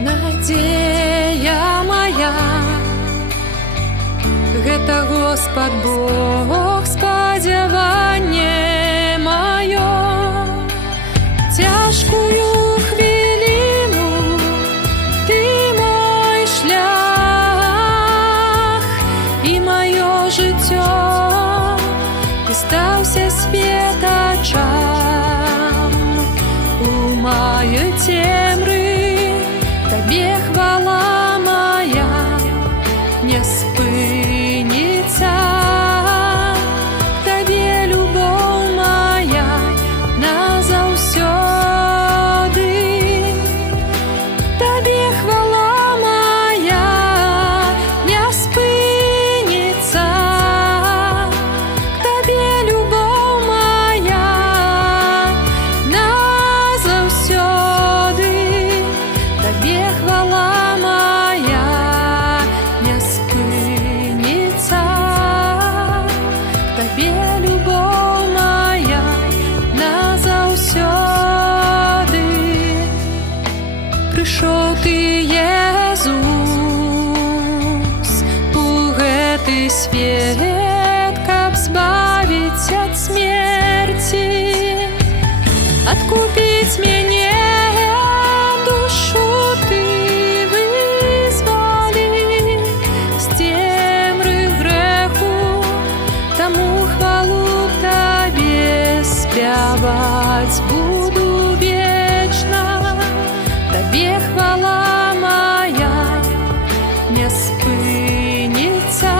Надзея моя, гэта Господ Бог, спадзяванне маё. Цяжкую хвіліну ты мой шлях і маё жыццё, ты стаўся светачам у маёй цемры. Табе хвала моя не спыніцца, Табе любоў моя назаўсёды. Табе хвала моя не спыніцца, Табе любоў моя назаўсёды. Табе хвала моя не спыніцца, Табе любоў моя назаўсёды. Прыйшоў ты, Езус, у гэты свет, каб збавіць ад смерці, адкупіць мяне. Спяваць буду вечна, Табе хвала моя не спыніцца,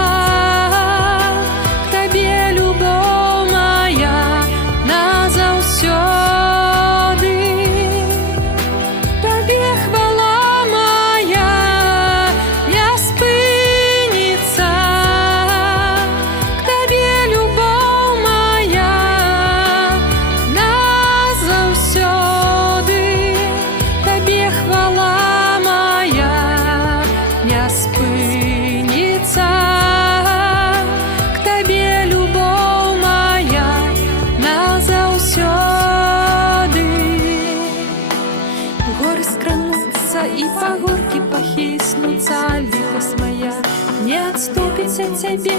Табе любоў моя назаўсёды. Табе хвала моя не спыніцца, Табе любоў моя назаўсёды. Табе хвала моя не спыніцца, Табе любоў моя назаўсёды. Горы скрануцца і пагоркі пахіснуцца, літасць моя не адступіць ад Цябе.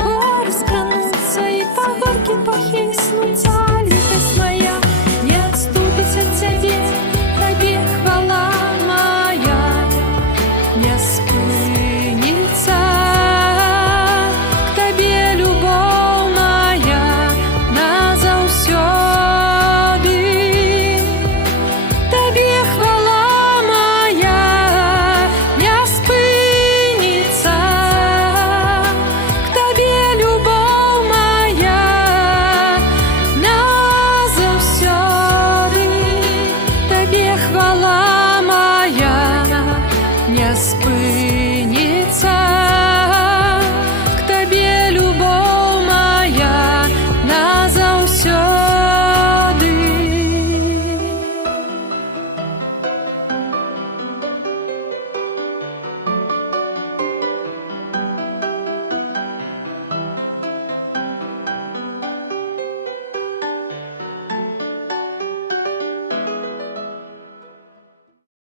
Горы скрануцца і пагоркі пахіснуцца, літасць моя не адступіць ад Цябе. Табе хвала моя не спыніцца, Табе любоў моя назаўсёды. Табе хвала моя не спыніцца, Табе любоў моя назаўсёды. Табе хвала моя не спыніцца.